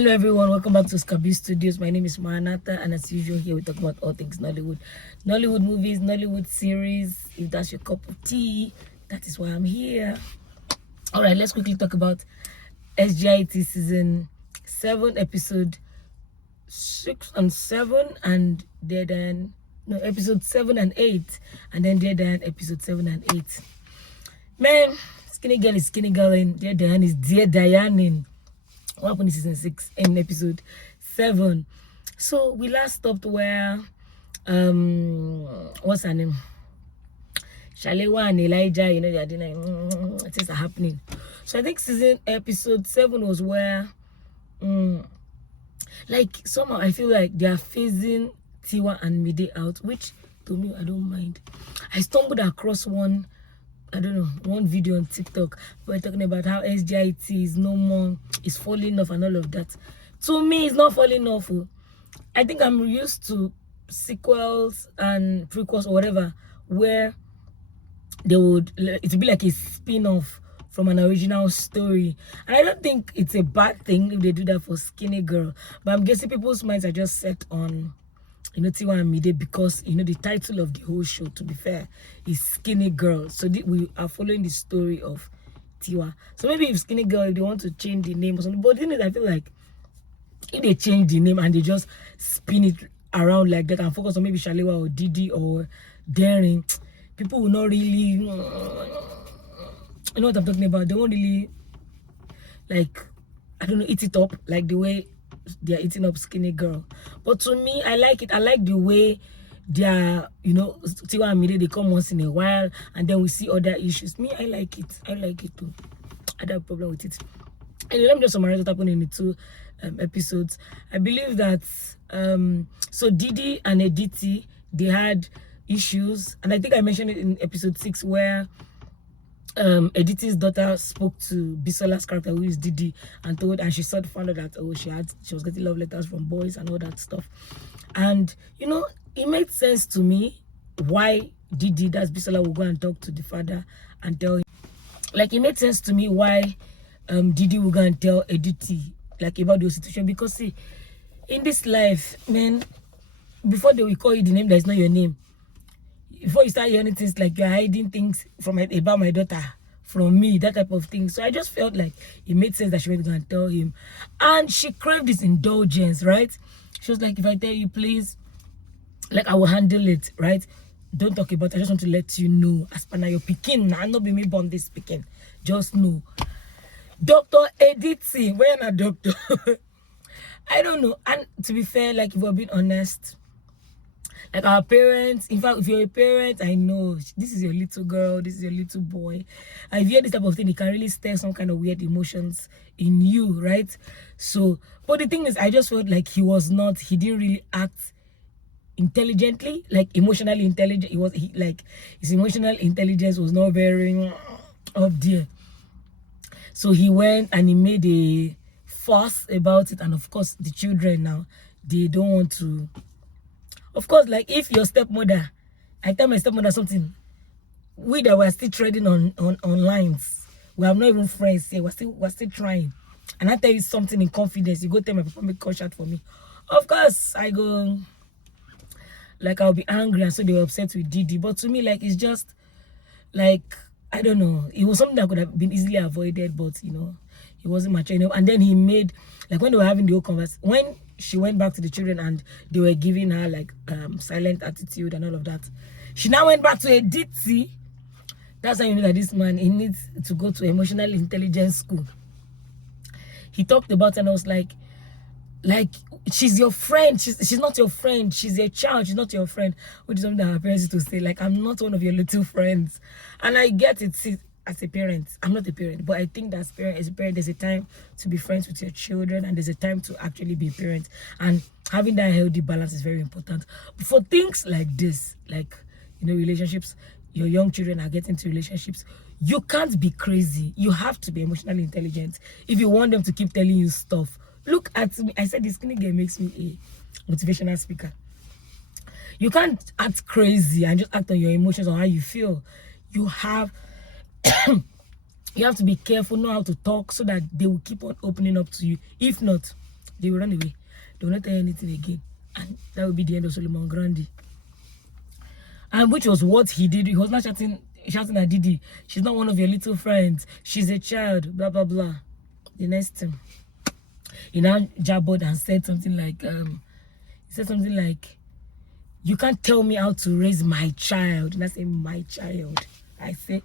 Hello everyone, welcome back to B.Studios. My name is Manata, and as usual here we talk about all things Nollywood. Nollywood movies, Nollywood series. If that's your cup of tea, that is why I'm here. Alright, let's quickly talk about SGIT season 7, episode 6 and 7, and then episode 7 and 8, and then Diane episode 7 and 8. Man, skinny girl is skinny girl in Diane is dear Diane in what happened in season 6 in episode 7. So we last stopped where what's her name, Shalewa and Elijah, they are doing things are happening. So I think episode 7 was where like somehow I feel like they are phasing Tiwa and Mide out, which to me I don't mind. I stumbled across one video on TikTok where talking about how SGIT is no more, is falling off and all of that. To me, it's not falling off. I think I'm used to sequels and prequels or whatever where it would be like a spin-off from an original story, and I don't think it's a bad thing if they do that for Skinny Girl, but I'm guessing people's minds are just set on Tiwa and Mide because the title of the whole show, to be fair, is Skinny Girl. So we are following the story of Tiwa. So maybe if Skinny Girl, if they want to change the name or something, but the thing is, I feel like if they change the name and they just spin it around like that and focus on maybe Shalewa or Didi or Daring, people will not really, you know what I'm talking about. They won't really, like, eat it up like the way they're eating up Skinny Girl. But to me, I like it. I like the way they're, Tiwa and Mide, they come once in a while and then we see other issues. Me, I like it. I like it too. I don't have a problem with it. And let me just summarize what happened in the 2 episodes. I believe that so Didi and Editi, they had issues, and I think I mentioned it in episode 6 where Editi's daughter spoke to Bisola's character, who is Didi, and she found out that she was getting love letters from boys and all that stuff. And it made sense to me why Didi, that's Bisola, will go and talk to the father and tell him. Like, it made sense to me why Didi will go and tell Editi about the situation, because see, in this life, man, before they will call you the name that is not your name, before you start hearing things like you're hiding things about my daughter from me, that type of thing. So I just felt like it made sense that she went going to tell him. And she craved this indulgence, right? She was like, if I tell you, please, I will handle it, right? Don't talk about it. I just want to let you know. As per now, you're picking. I'm not being me born this speaking. Just know. Dr. Editi, where na doctor? I don't know. And to be fair, if we're being honest, our parents, in fact, if you're a parent, I know this is your little girl, this is your little boy. And if you hear this type of thing, it can really stir some kind of weird emotions in you, right? So, but the thing is, I just felt like he didn't really act intelligently, emotionally intelligent. His emotional intelligence was not very up there. So he went and he made a fuss about it, and of course, the children now, they don't want to. Of course, if your stepmother, I tell my stepmother something, we that were still trading on lines, we have not even friends here, we're still trying, and I tell you something in confidence, you go tell my papa make call shot for me. Of course, I go, I'll be angry, and so they were upset with Didi. But to me, it's just, I don't know, it was something that could have been easily avoided, but, it wasn't mature enough. And then he made, when they were having the whole conversation, when she went back to the children and they were giving her silent attitude and all of that, she now went back to Editi. That's how you know that this man, he needs to go to emotional intelligence school. He talked about it, and I was like she's your friend. She's not your friend. She's your child. She's not your friend. Which is something that her parents used to say, I'm not one of your little friends. And I get it. See, as a parent, I'm not a parent, but I think that as a parent, there's a time to be friends with your children, and there's a time to actually be a parent, and having that healthy balance is very important. But for things like this, relationships, your young children are getting into relationships, you can't be crazy. You have to be emotionally intelligent if you want them to keep telling you stuff. Look at me. I said this Skinny Girl makes me a motivational speaker. You can't act crazy and just act on your emotions or how you feel. You have you have to be careful, know how to talk, so that they will keep on opening up to you. If not, They will run away. They will not tell you anything again. And that will be the end of Solomon Grandi. And which was what he did. He was not shouting at Didi. She's not one of your little friends. She's a child. Blah, blah, blah. The next thing. He now jabbered and said something like, you can't tell me how to raise my child. And I say, my child. I say,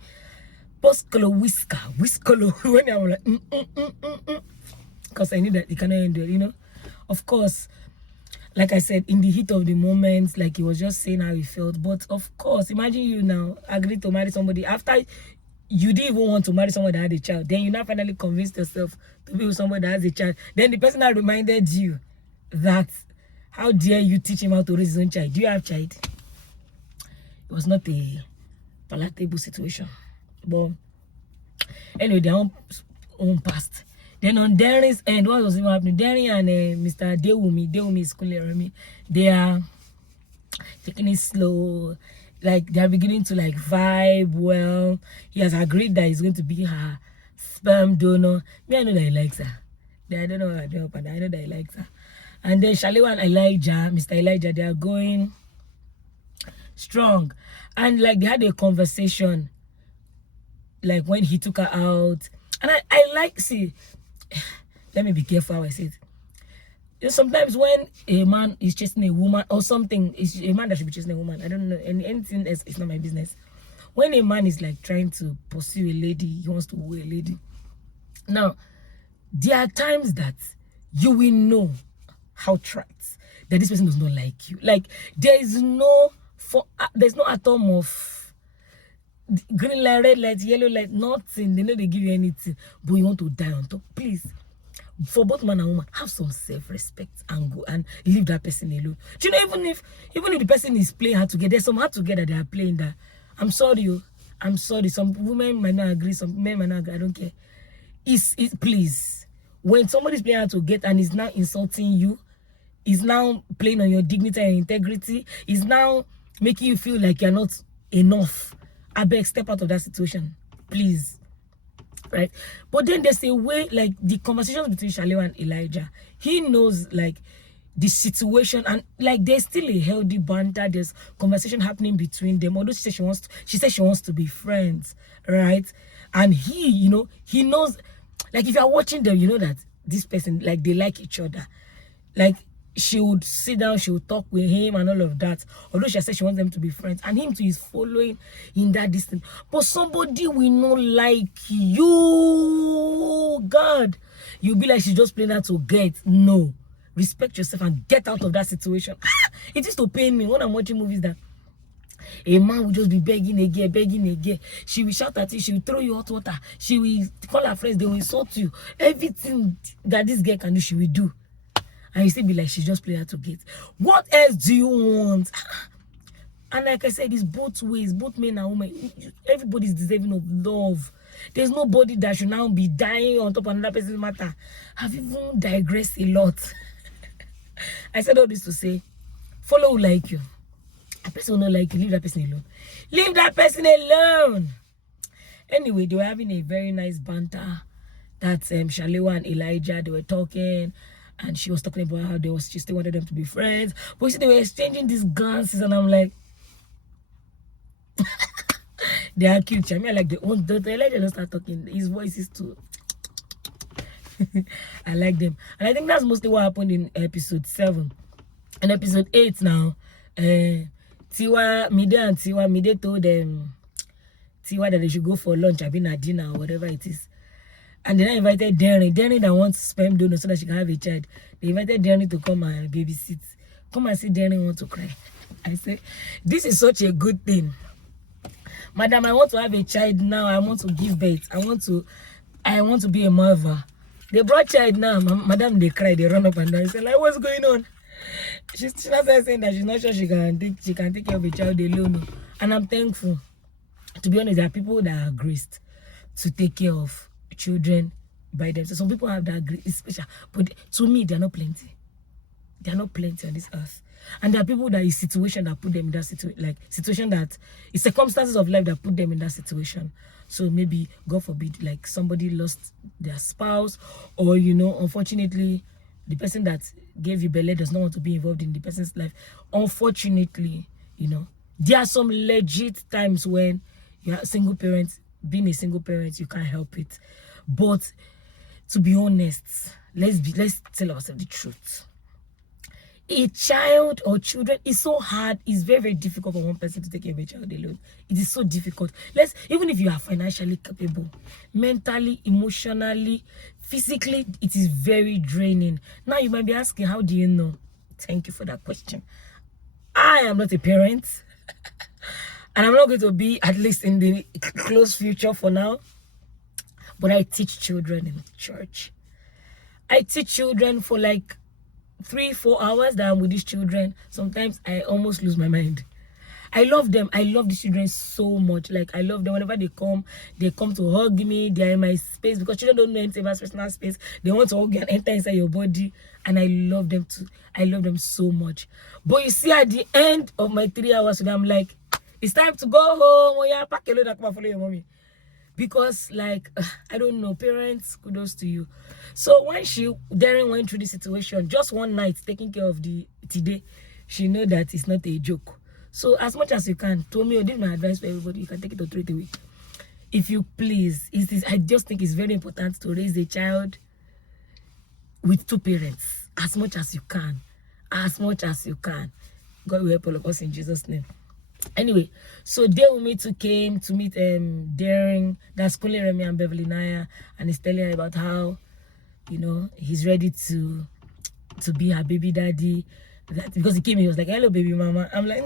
Boscolo whiskolo. When I'm like, because I knew that he cannot endure, you know. Of course, like I said, in the heat of the moment, like he was just saying how he felt. But of course, imagine you now agreed to marry somebody after you didn't even want to marry someone that had a child. Then you now finally convinced yourself to be with someone that has a child. Then the person that reminded you that, how dare you teach him how to raise his own child? Do you have a child? It was not a palatable situation. But anyway, their own past. Then on Darren's end, what was even happening? Darren and Mr. Dewumi is calling they are taking it slow. Like, they are beginning to like vibe well. He has agreed that he's going to be her sperm donor. Me, I know that he likes her. I don't know what I do, but I know that he likes her. And then Shalewa and Elijah, Mr. Elijah, they are going strong. And like they had a conversation, like when he took her out. And I like, see, let me be careful how I say it. You know, sometimes when a man is chasing a woman or something, it's a man that should be chasing a woman. I don't know, anything else, it's not my business. When a man is like trying to pursue a lady, he wants to woo a lady. Now, there are times that you will know how trite that this person does not like you. Like, there's no atom of green light, red light, yellow light, nothing. They know they give you anything, but you want to die on top. Please, for both man and woman, have some self-respect and go and leave that person alone. Do you know, even if the person is playing hard to get, there's some hard to get that they are playing that. I'm sorry. Some women might not agree, some men might not agree. I don't care. Please, when somebody's playing hard to get and is now insulting you, is now playing on your dignity and integrity, is now making you feel like you're not enough, I beg, step out of that situation, please. Right? But then there's a way, like the conversations between Shalewa and Elijah, he knows like the situation, and like there's still a healthy banter, there's conversation happening between them. Although she said she wants to be friends, right? And he, you know, he knows, like if you're watching them, you know that this person, like they like each other. Like she would sit down, she would talk with him and all of that. Although she said she wants them to be friends, and him too is following in that distance. But somebody will not like you, God. You'll be like, she's just playing out to get. No, respect yourself and get out of that situation. It used to pain me when I'm watching movies that a man will just be begging again. She will shout at you, she will throw you hot water, she will call her friends, they will insult you. Everything that this girl can do, she will do. And you still be like, she's just playing out to get. What else do you want? And like I said, it's both ways, both men and women. Everybody's deserving of love. There's nobody that should now be dying on top of another person's matter. I've even digressed a lot. I said all this to say, follow who like you. A person will not like you, leave that person alone. Leave that person alone. Anyway, they were having a very nice banter. That's Shalewa and Elijah, they were talking. And she was talking about how she still wanted them to be friends. But see, they were exchanging these glances, and I'm like, they are cute. I mean, like the Elijah don't start talking. His voice is too. I like them. And I think that's mostly what happened in episode 7. In episode 8 now, Mide told them Tiwa that they should go for lunch, I've been at dinner or whatever it is. And then I invited Darren that wants sperm donor so that she can have a child. They invited Darren to come and babysit. Come and see Darren want to cry. I said, this is such a good thing. Madam, I want to have a child now. I want to give birth. I want to be a mother. They brought child now. Madam, they cry. They run up and down. They say, like, what's going on? She's not saying that she's not sure she can take care of a child alone. And I'm thankful. To be honest, there are people that are graced to take care of children by themselves. Some people have that grace, special, but to me, they're not plenty. They're not plenty on this earth. And there are people that is situation that put them in that situation, like situation that is circumstances of life that put them in that situation. So maybe, God forbid, like somebody lost their spouse, or you know, unfortunately, the person that gave you belly does not want to be involved in the person's life. Unfortunately, you know, there are some legit times when you're a single parent, being a single parent, you can't help it. But to be honest, let's tell ourselves the truth. A child or children is so hard. It's very, very difficult for one person to take care of a child alone. It is so difficult. Even if you are financially capable, mentally, emotionally, physically, it is very draining. Now you might be asking, how do you know? Thank you for that question. I am not a parent, and I'm not going to be, at least in the close future for now. But I teach children in church. I teach children for like 3-4 hours that I'm with these children. Sometimes I almost lose my mind. I love them. I love the children so much. Like, I love them. Whenever they come to hug me. They're in my space, because children don't know anything about personal space. They want to hug you and enter inside your body, and I love them too. I love them so much. But you see, at the end of my 3 hours with them, I'm like, it's time to go home. Oh yeah, pack a load and come and follow your mommy. Because, like, I don't know, parents, kudos to you. So when Darren went through the situation, just one night taking care of the today, she know that it's not a joke. So as much as you can, to me, or give my advice for everybody, you can take it or throw it away. If you please, I just think it's very important to raise a child with 2 parents, as much as you can. As much as you can. God will help all of us in Jesus' name. Anyway, so Dewumi too came to meet Darren, that's Kunle Remy and Beverly Naya, and he's telling her about how, you know, he's ready to be her baby daddy. Because he came, he was like, hello baby mama. I'm like,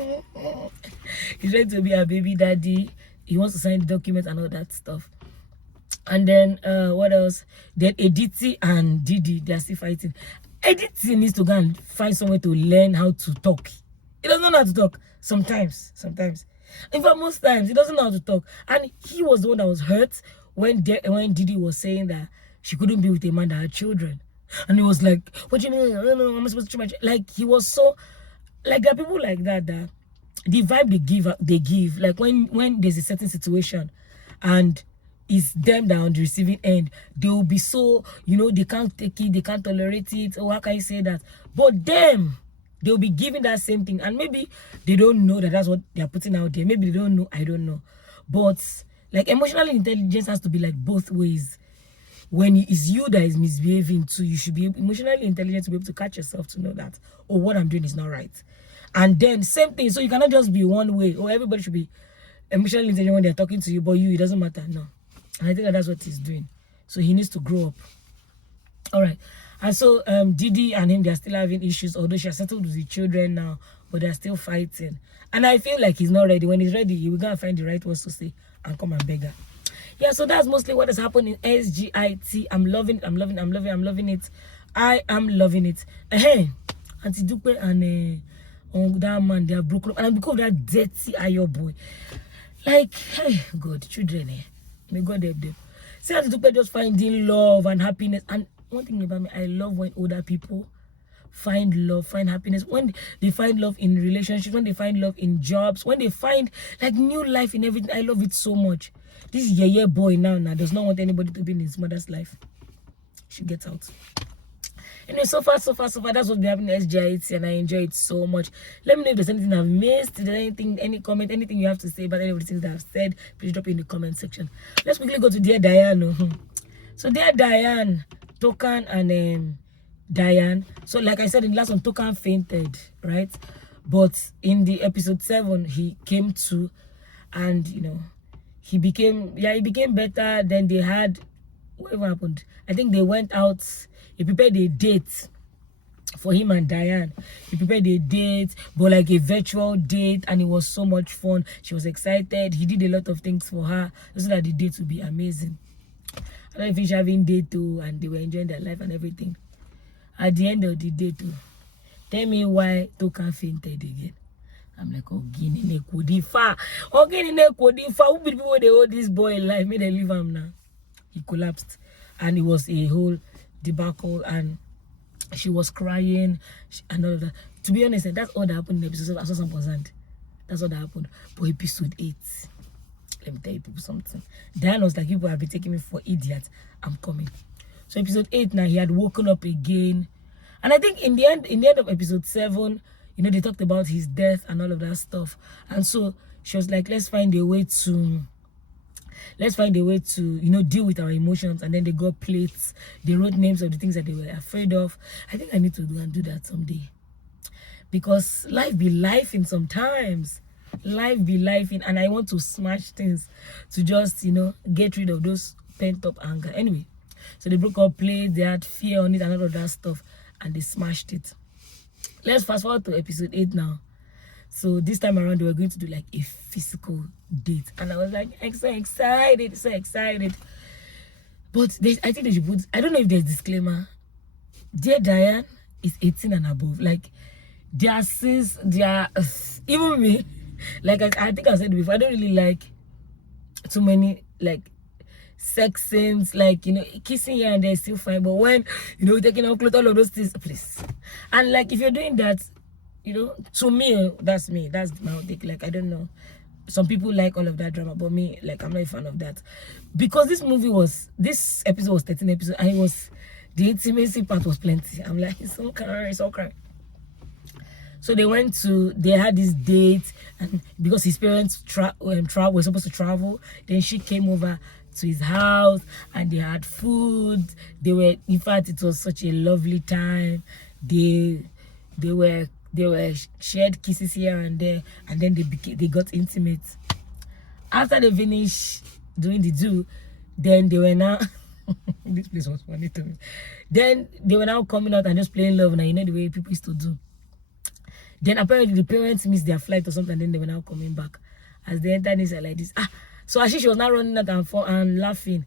he's ready to be her baby daddy. He wants to sign the document and all that stuff. And then what else? Then Editi and Didi, they're still fighting. Editi needs to go and find somewhere to learn how to talk. He doesn't know how to talk. Sometimes. In fact, most times, he doesn't know how to talk. And he was the one that was hurt when Didi was saying that she couldn't be with a man that had children. And he was like, what do you mean? I don't know, I'm supposed to treat my child. Like, he was so... Like, there are people like that the vibe they give, like, when there's a certain situation and it's them that are on the receiving end, they will be so, you know, they can't take it, they can't tolerate it. Oh, how can you say that? But them... they'll be giving that same thing, and maybe they don't know that that's what they're putting out there. Maybe they don't know, I don't know. But like, emotional intelligence has to be like both ways. When it's you that is misbehaving too, you should be emotionally intelligent to be able to catch yourself to know that, oh, what I'm doing is not right. And then same thing, so you cannot just be one way. Oh, everybody should be emotionally intelligent when they're talking to you, but you, it doesn't matter. No. And I think that's what he's doing. So he needs to grow up. All right. And so Didi and him, they're still having issues, although she has settled with the children now, but they're still fighting. And I feel like he's not ready. When he's ready, he will go and find the right words to say and come and beg her. Yeah, so that's mostly what has happened in SGIT. I'm loving it. I'm loving it. I am loving it. Hey, Auntie Dupe and that man, they are broken up. And because of that dirty Ayo boy. Like, hey, God, children, may God help them. See, Auntie Dupe just finding love and happiness. And one thing about me, I love when older people find love, find happiness, when they find love in relationships, when they find love in jobs, when they find like new life in everything. I love it so much. This yeye boy now does not want anybody to be in his mother's life. She gets out. Anyway, so far, that's what's been happening in SGIT, and I enjoy it so much. Let me know if there's anything I've missed, if there's anything, any comment, anything you have to say about any of the things that I've said. Please drop it in the comment section. Let's quickly go to Dear Diane. So Dear Diane, Tokan and Diane. So like I said in the last one, Tokan fainted, right? But in the episode 7, he came to, and you know, he became better. Then they had, whatever happened, I think they went out. He prepared a date for him and Diane. He prepared a date, but like a virtual date, and it was so much fun. She was excited. He did a lot of things for her so that the date would be amazing. And I finished having date too, and they were enjoying their life and everything. At the end of the day too, tell me why Tokan fainted again. I'm like, oh, Guinea ne Kodifa. Oh, Guinea ne Kodifa. Who be people they hold this boy alive? May they leave him now. He collapsed, and it was a whole debacle, and she was crying and all of that. To be honest, that's all that happened in episode 7 as far as I'm concerned. That's all that happened. But episode 8, let me tell you people something. Diane was like, people have been taking me for idiot. I'm coming. So episode 8 now, he had woken up again, And I think in the end of episode 7, you know, they talked about his death and all of that stuff. And so she was like, let's find a way to, you know, deal with our emotions. And then they got plates. They wrote names of the things that they were afraid of. I think I need to do that someday. Because life be life in sometimes. Life be life in, and I want to smash things to just, you know, get rid of those pent up anger. Anyway, so they broke up plates, they had fear on it and all of that stuff, and they smashed it. Let's fast forward to episode 8 now. So this time around, they were going to do like a physical date, and I was like, I'm so excited. But I think they should put, I don't know if there's disclaimer. Dear Diane is 18 and above. Like, their sins, even me, like I think I said before, I don't really like too many like sex scenes, like, you know, kissing here and there is still fine, but when, you know, taking off clothes, all of those things, please. And like, if you're doing that, you know, to me, that's my own take. Like, I don't know, some people like all of that drama, but me, like, I'm not a fan of that. Because this episode was 13 episodes, and the intimacy part was plenty. I'm like, it's okay. So they had this date, and because his parents were supposed to travel, then she came over to his house, and they had food. In fact, it was such a lovely time. They were shared kisses here and there, and then they got intimate. After they finished doing the do, then they were now this place was funny to me. Then they were now coming out and just playing love, now, you know, the way people used to do. Then apparently the parents missed their flight or something, and then they were now coming back. As they entered inside like this. So as she was now running out and laughing,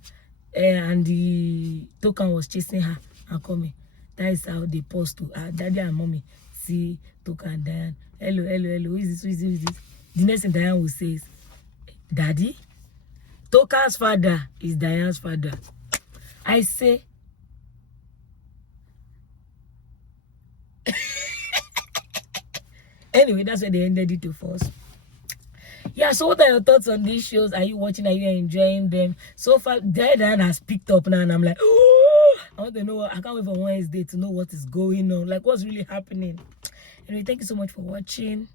and the token was chasing her and coming. That is how they paused to Daddy and Mommy see token and Diane. Hello. Who is this? The next thing Diane will say is, Daddy? Token's father is Diane's father. I say, anyway, that's where they ended it to first. Yeah, so what are your thoughts on these shows? Are you watching? Are you enjoying them? So far, Diane has picked up now, and I'm like, oh, I want to know. I can't wait for Wednesday to know what is going on, like what's really happening. Anyway, thank you so much for watching.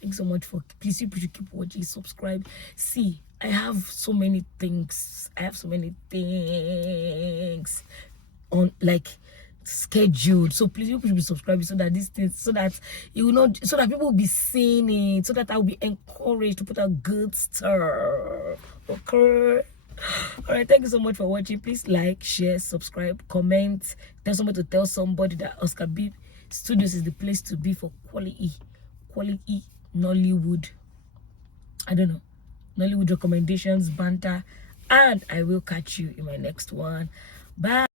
Thanks so much for, please you keep watching, subscribe. See, I have so many things. On, like, scheduled, so please you should be subscribing, so that these things, so that you will not, so that people will be seeing it, so that I'll be encouraged to put out good stuff. Okay, all right, thank you so much for watching. Please like, share, subscribe, comment, tell somebody to tell somebody that Oscar B.Studios is the place to be for quality Nollywood, I don't know, Nollywood recommendations, banter, and I will catch you in my next one. Bye.